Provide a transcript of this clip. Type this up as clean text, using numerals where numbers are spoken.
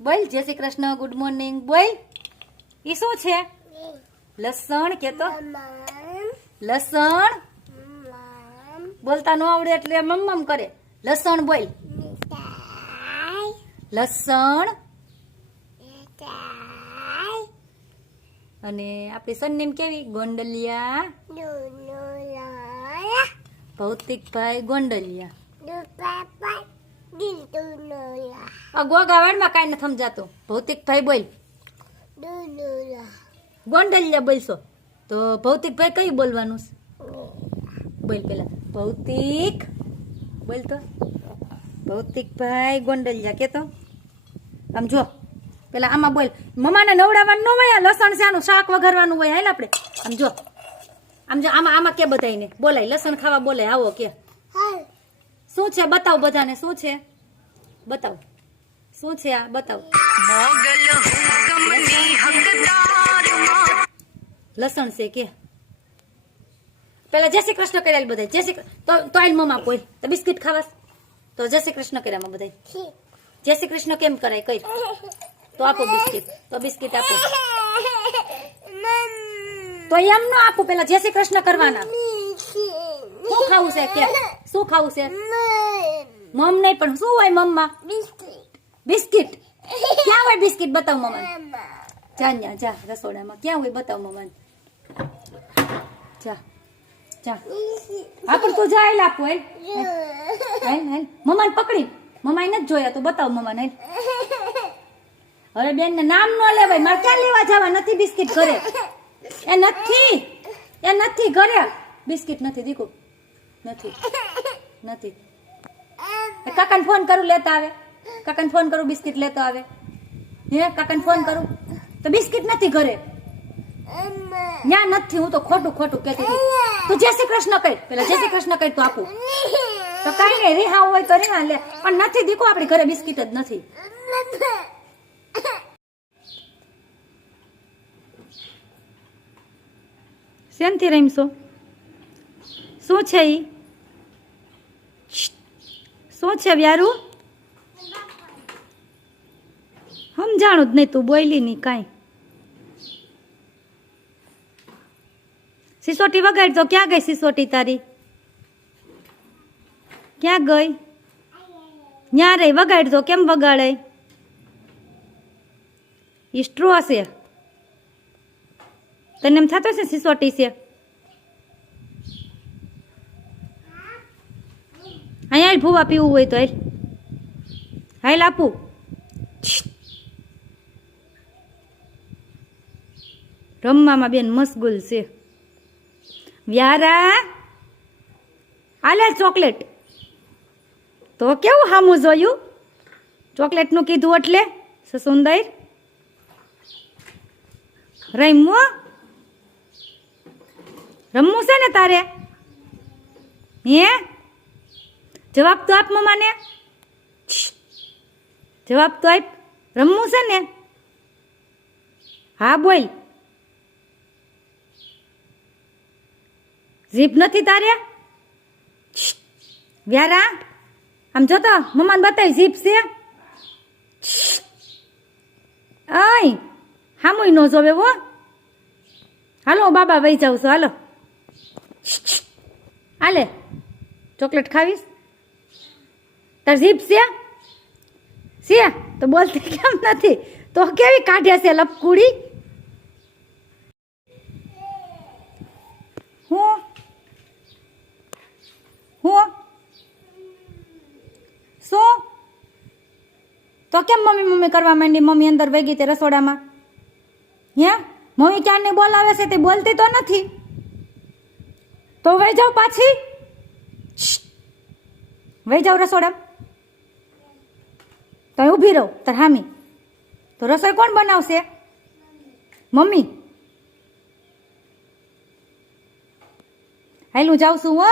બોલ જય Shri Krishna, good morning બોલ. ઈ શું છે? લસણ કે તો લસણ. બોલતા ન આવડે એટલે મમ કરે. લસણ બોલ. લસણ. અને આપણી સરનેમ કેવી? ગોંડલિયા. ભૌતિકભાઈ ગોંડલિયા. ગોગાવાડમાં કાંઈ નથી સમજાતું. ભૌતિકભાઈ બોલ. ગોંડલિયા બોલશો તો ભૌતિકભાઈ કઈ બોલવાનું છે? બોલ પેલા ભૌતિક બોલ તો. ભૌતિકભાઈ ગોંડલિયા કે તો. આમ જો પેલા આમાં બોલ. મમ્માને નવડાવવાનું ન હોય, લસણ છે આનું શાક વઘારવાનું હોય. હાલ આપણે આમ જો, આમ જો આમાં કે બધાને બોલાય લસણ ખાવા બોલાય. આવો કે શું છે બતાવ બધાને. શું છે બતાવ. શું છે આ બતાવ. લસણ છે કે. પેલા જય શ્રી કૃષ્ણ કર્યા બધા. જય શ્રી તો આઈને મમ્મા કોઈ તો બિસ્કિટ ખાવાસ તો જય શ્રી કૃષ્ણ કર્યામાં બધા. જય શ્રી કૃષ્ણ કેમ કરાય કઈ તો આપો બિસ્કિટ. તો બિસ્કિટ આપો. તો એમ ન આપું, પેલા જય શ્રી કૃષ્ણ કરવાના. શું ખાવું છે કે? શું ખાવું છે? મમ નહીં પણ શું હોય મમ્મા? બિસ્કિટ. ક્યાં હોય બિસ્કિટ? બતાવ મમ્મા. જા ન્યા જા રસોડામાં ક્યાં હોય બતાવ મમ્મા. જા જા આપણ તું જા. હાલ આપો. હાલ હાલ હાલ મમ્માને પકડી. મમ્માએ નથી જોયા તો બતાવ મમ્માને. હવે બેન ને નામ ન લેવાય. મારે ક્યાં લેવા જવા? નથી બિસ્કિટ ઘરે. એ નથી ઘરે. બિસ્કિટ નથી દીકુ. નથી નથી. કાકાને ફોન કરું લેતા આવે. કાકાને ફોન કરું બિસ્કિટ લેતો આવે. હે કાકાને ફોન કરું તો બિસ્કિટ નથી ઘરે. ન્યા નથી. હું તો ખોટું કહેતી હતી. તું જય શ્રી કૃષ્ણ કહી. પેલા જય શ્રી કૃષ્ણ કહી તો આપું. તો કઈ નહીં રીહા હોય તો રીહા લે. પણ નથી દીકુ આપણી ઘરે બિસ્કિટ જ નથી. શેનથી રમશો? શું છે ઈ? શું છે વ્યારું? સમજાણું જ નહીં. તું બોયલી નહીં કાંઈ. સિસોટી વગાડજો. ક્યાં ગઈ સિસોટી તારી? ક્યાં ગઈ? ન્યા રહી. વગાડજો. કેમ વગાડે? ઈ સ્ટ્રો છે. તને એમ થતો છે સિસોટી છે? અહીંયા ભૂવા પીવું હોય તો હાલ આપું. રમવામાં બેન મશગુલ છે. વ્યારા આલે ચોકલેટ. તો કેવું હામું જોયું? ચોકલેટનું કીધું એટલે સુંદર રમવું છે ને તારે? હે જવાબ તો આપ મમ્માને. જવાબ તો આપ. રમવું છે ને? હા બોલ. જીભ નથી તારે? વ્યારા આમ જોતો મમ્માને બતાવી. જીભ છે? આય હામુય ન જોવે હો. હાલો બાબા વહી જાઉં છું. હાલો હાલે. ચોકલેટ ખાવીશ? તાર જીભ છે? તો બોલતી કેમ નથી? તો કેવી કાઢ્યા છે લપકુડી. હું શું તો કેમ મમ્મી કરવા માંડી? મમ્મી અંદર વહી ગઈ તે રસોડામાં. હે મમ્મી ક્યારની બોલાવે છે તે બોલતી તો નથી. તો વહી જાવ પાછી. વહી જાવ રસોડામાં. તો ઊભી રહો તાર હામી. તો રસોઈ કોણ બનાવશે? મમ્મી. હાલ હું જાઉં છું હો.